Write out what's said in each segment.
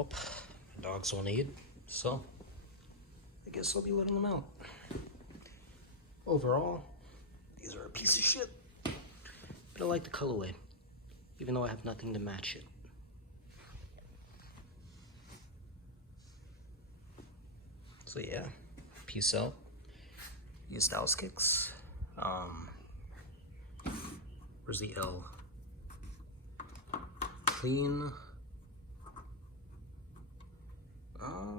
Well, dogs won't eat, so I guess I'll be letting them out. Overall, these are a piece of shit, but I like the colorway, even though I have nothing to match it. So yeah, peace out. Use Dallas Kicks. Where's the L? Clean.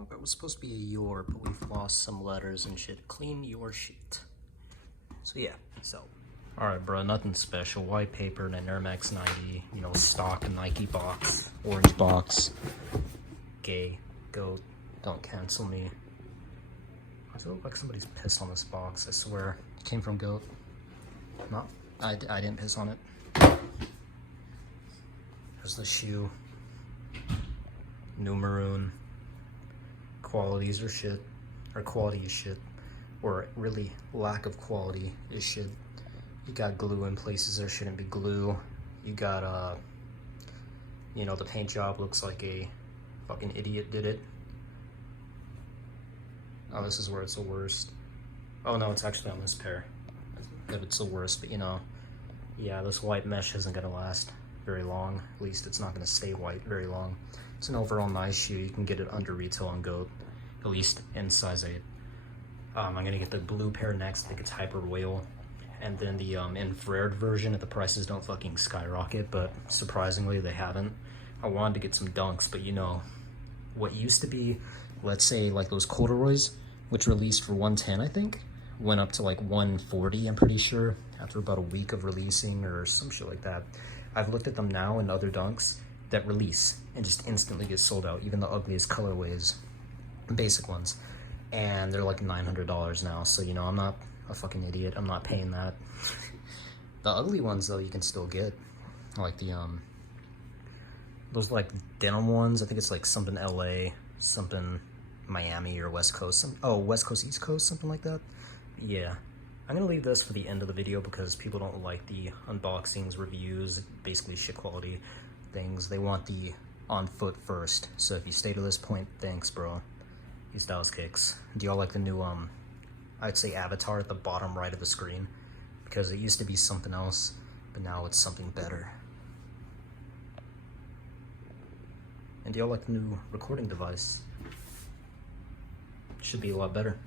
That was supposed to be a your, but we've lost some letters and shit. Clean your shit. So yeah, so. Alright bro, nothing special. White paper and an Air Max 90, you know, stock Nike box, orange box. Gay, goat, don't cancel me. I feel like somebody's pissed on this box, I swear. It came from goat. No, I didn't piss on it. There's the shoe. New maroon. Qualities are shit, or quality is shit, or really lack of quality is shit. You got glue in places there shouldn't be glue. You got you know, the paint job looks like a fucking idiot did it. Oh, this is where it's the worst. Oh no, it's actually on this pair that it's the worst, but you know, yeah, this white mesh isn't gonna last very long. At least it's not gonna stay white very long. It's an overall nice shoe. You can get it under retail on GOAT, at least in size 8. I'm gonna get the blue pair next. I think it's Hyper Whale. And then the infrared version if the prices don't fucking skyrocket, but surprisingly they haven't. I wanted to get some Dunks, but you know, what used to be, let's say like those corduroys, which released for 110 I think, went up to like 140 I'm pretty sure, after about a week of releasing or some shit like that. I've looked at them now in other Dunks that release and just instantly get sold out, even the ugliest colorways, basic ones, and they're like $900 now. So you know, I'm not a fucking idiot, I'm not paying that. The ugly ones though you can still get, like the those like denim ones. I think it's like something LA, something Miami or West Coast, oh West Coast East Coast, something like that. Yeah, I'm gonna leave this for the end of the video because people don't like the unboxings, reviews, basically shit quality things. They want the on foot first. So if you stay to this point, thanks bro. Use Dallas Kicks. Do y'all like the new I'd say avatar at the bottom right of the screen? Because it used to be something else, but now it's something better. And do y'all like the new recording device? Should be a lot better.